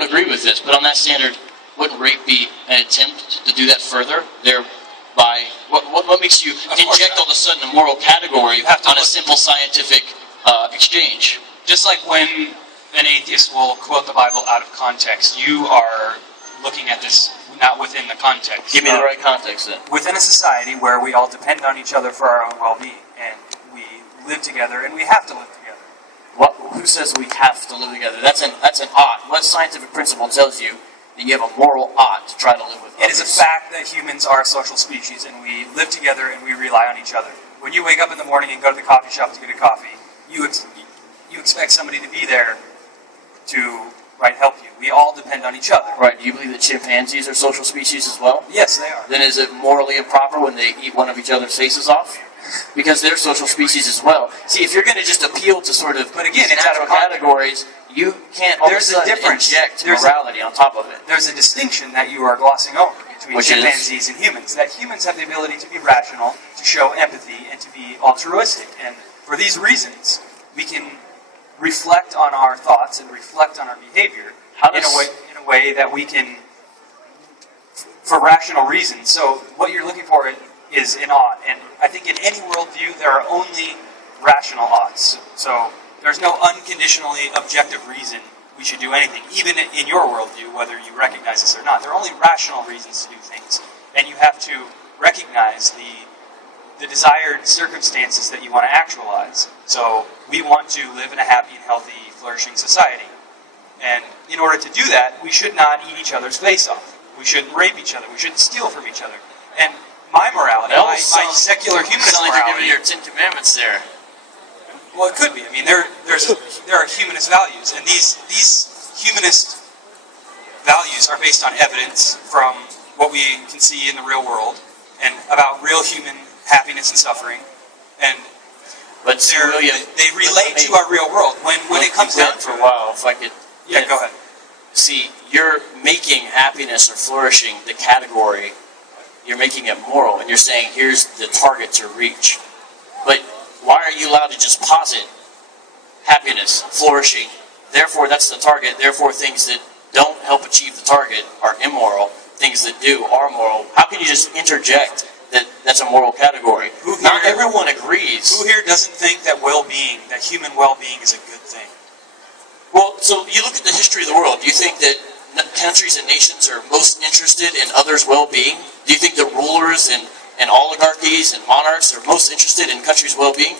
don't agree with this, but on that standard, wouldn't rape be an attempt to do that further? Thereby, what makes you inject all of a sudden a moral category on a simple scientific exchange? Just like when an atheist will quote the Bible out of context, you are looking at this not within the context. Give me the right context then. Within a society where we all depend on each other for our own well-being, and we live together, and we have to live together. Who says we have to live together? That's an ought. What scientific principle tells you that you have a moral ought to try to live with others? It is a fact that humans are a social species, and we live together and we rely on each other. When you wake up in the morning and go to the coffee shop to get a coffee, you expect somebody to be there to help you. We all depend on each other. Right. Do you believe that chimpanzees are social species as well? Yes, they are. Then is it morally improper when they eat one of each other's faces off? Because they're social species as well. See, if you're going to just appeal to sort of natural categories, you can't all of a sudden inject morality on top of it. There's a distinction that you are glossing over between chimpanzees and humans. That humans have the ability to be rational, to show empathy, and to be altruistic. And for these reasons, we can reflect on our thoughts and reflect on our behavior in a way that we can, for rational reasons. So what you're looking for is an ought. And I think in any worldview, there are only rational oughts. So there's no unconditionally objective reason we should do anything, even in your worldview, whether you recognize this or not. There are only rational reasons to do things. And you have to recognize the desired circumstances that you want to actualize. So we want to live in a happy and healthy, flourishing society. And in order to do that, we should not eat each other's face off. We shouldn't rape each other. We shouldn't steal from each other. And my morality, my secular humanist morality... Like you're giving your 10 Commandments there. Well, it could be. I mean, there are humanist values, and these humanist values are based on evidence from what we can see in the real world, and about real human happiness and suffering, and they relate to our real world. When it comes down to it, for a while, if I could, go ahead. See, you're making happiness or flourishing the category. You're making it moral, and you're saying here's the target to reach. But why are you allowed to just posit happiness, flourishing? Therefore, that's the target. Therefore, things that don't help achieve the target are immoral. Things that do are moral. How can you just interject that's a moral category? Not everyone agrees. Who here doesn't think that well-being, that human well-being is a good thing? Well, so you look at the history of the world. Do you think that countries and nations are most interested in others' well-being? Do you think that rulers and oligarchies and monarchs are most interested in countries' well-being?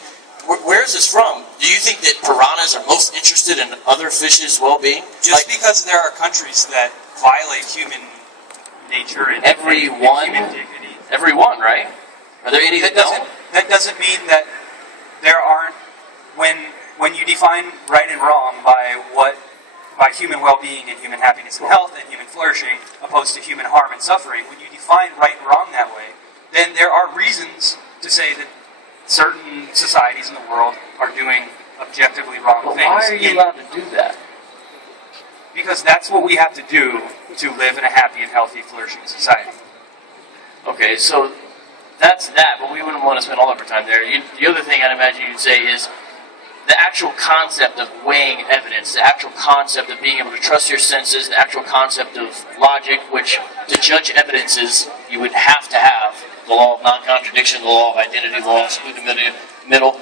Where is this from? Do you think that piranhas are most interested in other fish's well-being? Just because there are countries that violate human nature and human dignity. Everyone, right? Are there any that don't? That doesn't mean that there aren't. When you define right and wrong by human well-being and human happiness and health and human flourishing, opposed to human harm and suffering, when you define right and wrong that way, then there are reasons to say that certain societies in the world are doing objectively wrong things. Why are you allowed to do that? Because that's what we have to do to live in a happy and healthy, flourishing society. Okay, so that's that, but we wouldn't want to spend all of our time there. The other thing I'd imagine you'd say is the actual concept of weighing evidence, the actual concept of being able to trust your senses, the actual concept of logic, which to judge evidences you would have to have the law of non-contradiction, the law of identity, the law of excluded middle.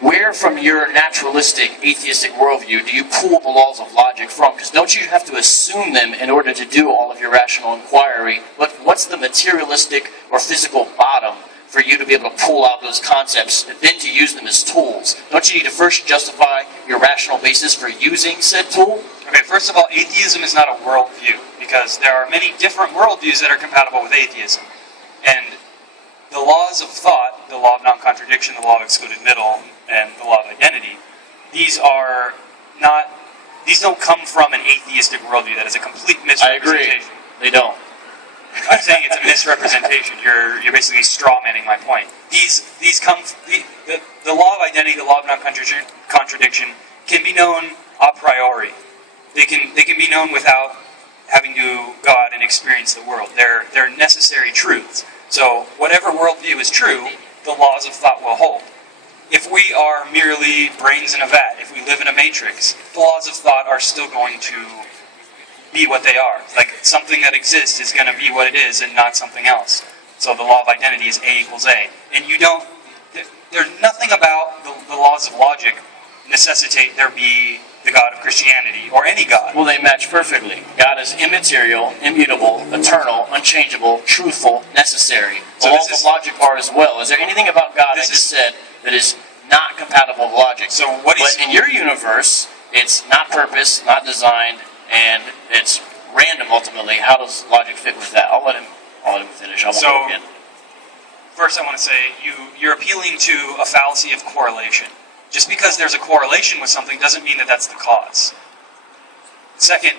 Where from your naturalistic, atheistic worldview do you pull the laws of logic from? Because don't you have to assume them in order to do all of your rational inquiry? But what's the materialistic or physical bottom for you to be able to pull out those concepts and then to use them as tools? Don't you need to first justify your rational basis for using said tool? Okay, first of all, atheism is not a worldview, because there are many different worldviews that are compatible with atheism. And the laws of thought, the law of non-contradiction, the law of excluded middle, and the law of identity, these don't come from an atheistic worldview. That is a complete misrepresentation. I agree. They don't. I'm saying it's a misrepresentation. You're basically straw-manning my point. These come the law of identity, the law of non-contradiction can be known a priori. They can be known without having to go out and experience the world. They're necessary truths. So whatever worldview is true, the laws of thought will hold. If we are merely brains in a vat, if we live in a matrix, the laws of thought are still going to be what they are. Like, something that exists is going to be what it is and not something else. So the law of identity is A equals A. And you don't, there's nothing about the laws of logic necessitate there be the God of Christianity or any God. Well, they match perfectly. God is immaterial, immutable, eternal, unchangeable, truthful, necessary. The laws of logic are as well. Is there anything about God I just said that is not compatible with logic? So what is... But in your universe, it's not purpose, not designed, and it's random ultimately. How does logic fit with that? I'll let him finish. I won't go again. First I want to say, you're appealing to a fallacy of correlation. Just because there's a correlation with something doesn't mean that that's the cause. Second,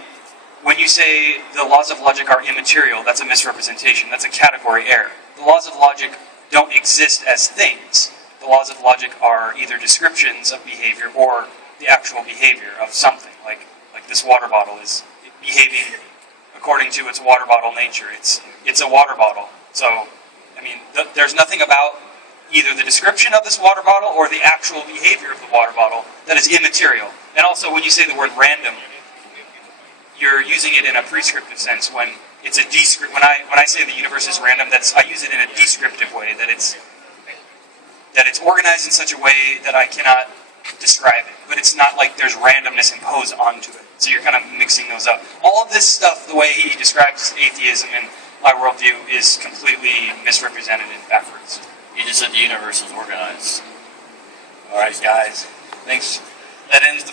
when you say the laws of logic are immaterial, that's a misrepresentation. That's a category error. The laws of logic don't exist as things. The laws of logic are either descriptions of behavior or the actual behavior of something. Like this water bottle is behaving according to its water bottle nature. It's a water bottle. So, I mean, there's nothing about either the description of this water bottle or the actual behavior of the water bottle that is immaterial. And also, when you say the word random, you're using it in a prescriptive sense. When it's a descriptive, when I say the universe is random, I use it in a descriptive way. That it's organized in such a way that I cannot describe it. But it's not like there's randomness imposed onto it. So you're kind of mixing those up. All of this stuff, the way he describes atheism in my worldview, is completely misrepresented and backwards. You just said the universe is organized. All right, guys. Thanks. That ends the